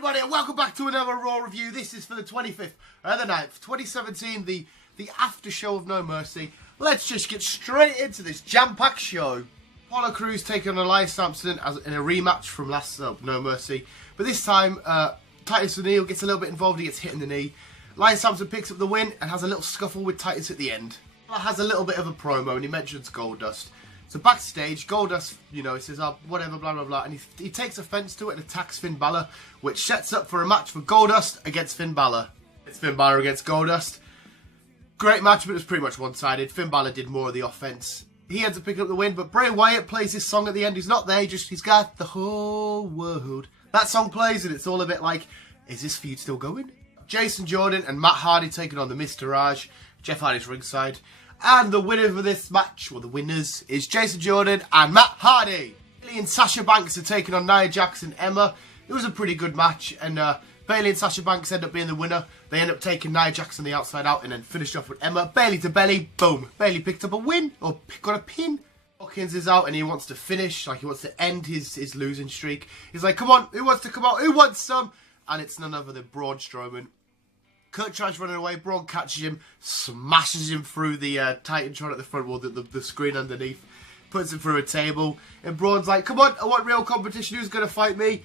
everybody, and welcome back to another Raw review. This is for the 25th of the 9th, 2017, the after show of No Mercy. Let's just get straight into this jam-packed show. Apollo Crews taking on Elias Sampson in a rematch from last No Mercy. But this time, Titus O'Neil gets a little bit involved, he gets hit in the knee. Elias Sampson picks up the win and has a little scuffle with Titus at the end. Has a little bit of a promo and he mentions Goldust. So backstage, Goldust, you know, he says, oh, whatever, blah, blah, blah. And he takes offence to it and attacks Finn Balor, which sets up for a match for Goldust against Finn Balor. It's Finn Balor against Goldust. Great match, but it was pretty much one-sided. Finn Balor did more of the offence. He ends up picking up the win, but Bray Wyatt plays his song at the end. He's not there, he's got the whole world. That song plays and it's all a bit like, is this feud still going? Jason Jordan and Matt Hardy taking on the Miztourage. Jeff Hardy's ringside. And the winner for this match, well, the winners, is Jason Jordan and Matt Hardy. Bayley and Sasha Banks are taking on Nia Jax and Emma. It was a pretty good match, and Bayley and Sasha Banks end up being the winner. They end up taking Nia Jax on the outside out and then finished off with Emma. Bayley to belly, boom. Bayley picked up a win, or got a pin. Hawkins is out and he wants to finish, like he wants to end his losing streak. He's like, come on, who wants to come out? Who wants some? And it's none other than Braun Strowman. Kurt tries running away, Braun catches him, smashes him through the Titantron at the front wall, the screen underneath, puts him through a table, and Braun's like, come on, I want real competition, who's going to fight me?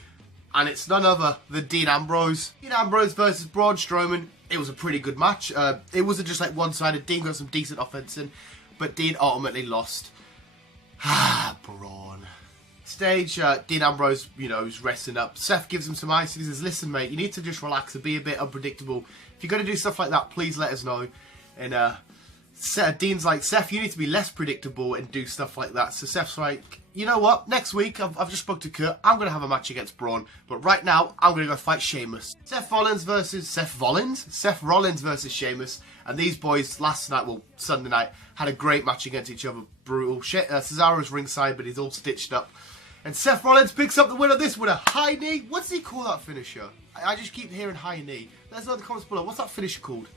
And it's none other than Dean Ambrose. Dean Ambrose versus Braun Strowman. It was a pretty good match. It wasn't just like one-sided. Dean got some decent offense in, but Dean ultimately lost. Braun. Stage, Dean Ambrose, you know, is resting up. Seth gives him some ice and he says, listen, mate, you need to just relax and be a bit unpredictable. If you're going to do stuff like that, please let us know. And Dean's like, Seth, you need to be less predictable and do stuff like that. So Seth's like, you know what? Next week, I've just spoke to Kurt. I'm going to have a match against Braun. But right now, I'm going to go fight Sheamus. Seth Rollins versus Sheamus. And these boys last night, well, Sunday night, had a great match against each other. Brutal. Cesaro's ringside, but he's all stitched up. And Seth Rollins picks up the win of this with a high knee. What does he call that finisher? I just keep hearing high knee. Let's know in the comments below. What's that finisher called?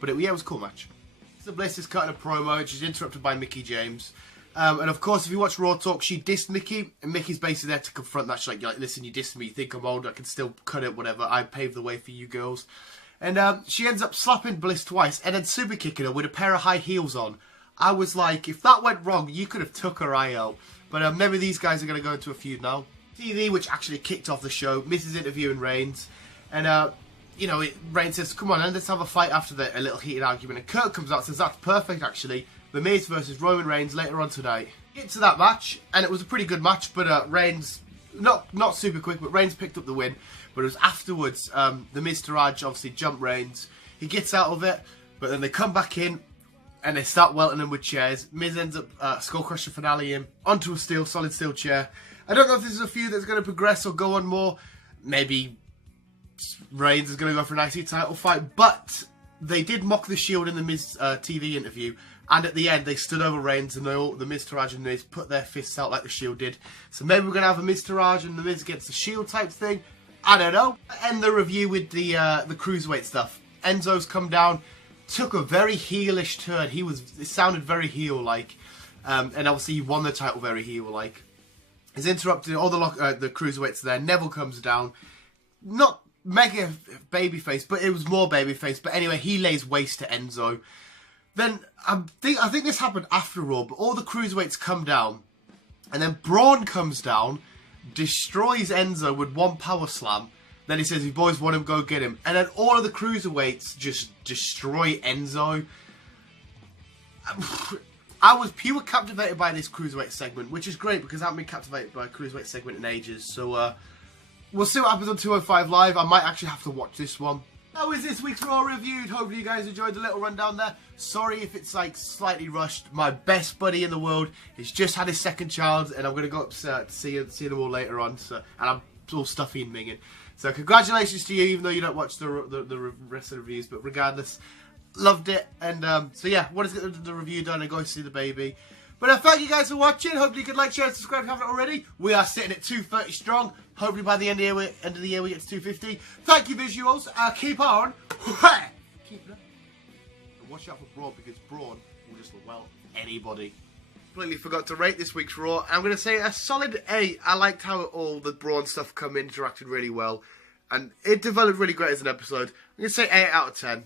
But yeah, it was a cool match. So Bliss is cutting a promo, which is interrupted by Mickie James. And of course, if you watch Raw Talk, she dissed Mickie. And Mickey's basically there to confront that. She's like, listen, you dissed me. You think I'm old. I can still cut it, whatever. I paved the way for you girls. And she ends up slapping Bliss twice and then super kicking her with a pair of high heels on. I was like, if that went wrong, you could have took her eye out. But maybe these guys are going to go into a feud now. TV, which actually kicked off the show, Miz's interviewing Reigns. And, you know, Reigns says, come on, let's have a fight after a little heated argument. And Kurt comes out and says, that's perfect, actually. The Miz versus Roman Reigns later on tonight. Get to that match, and it was a pretty good match. But Reigns, not super quick, but Reigns picked up the win. But it was afterwards, the Miztourage obviously jumped Reigns. He gets out of it, but then they come back in. And they start welting him with chairs. Miz ends up skull crusher finale him onto a solid steel chair. I don't know if this is a feud that's going to progress or go on more. Maybe Reigns is going to go for an IC title fight. But they did mock the Shield in the Miz TV interview. And at the end, they stood over Reigns and the Miztourage and Miz put their fists out like the Shield did. So maybe we're going to have a Miztourage and the Miz against the Shield type thing. I don't know. End the review with the Cruiserweight stuff. Enzo's come down. Took a very heelish turn. It sounded very heel-like. And obviously he won the title very heel-like. He's interrupted all the Cruiserweights there. Neville comes down. Not mega babyface, but it was more babyface. But anyway, he lays waste to Enzo. Then, I think this happened after Raw, but all the Cruiserweights come down. And then Braun comes down, destroys Enzo with one power slam. Then he says, you boys want him, go get him. And then all of the Cruiserweights just destroy Enzo. I was pure captivated by this Cruiserweight segment, which is great because I haven't been captivated by a Cruiserweight segment in ages. So, we'll see what happens on 205 Live. I might actually have to watch this one. That was this week's Raw reviewed. Hopefully you guys enjoyed the little rundown there. Sorry if it's like slightly rushed. My best buddy in the world has just had his second child, and I'm going to go up to see them all later on. So, and I'm all stuffy and minging. So congratulations to you, even though you don't watch the rest of the reviews. But regardless, loved it. And so yeah, want to get the review done and go see the baby. But thank you guys for watching. Hopefully you can like, share, and subscribe if you haven't already. We are sitting at 230 strong. Hopefully by the end of the year we get to 250. Thank you, visuals. Keep on. Keep it up. And watch out for Braun, because Braun will just well anybody. Completely forgot to rate this week's Raw. I'm going to say a solid 8. I liked how all the Braun stuff interacted really well. And it developed really great as an episode. I'm going to say 8 out of 10.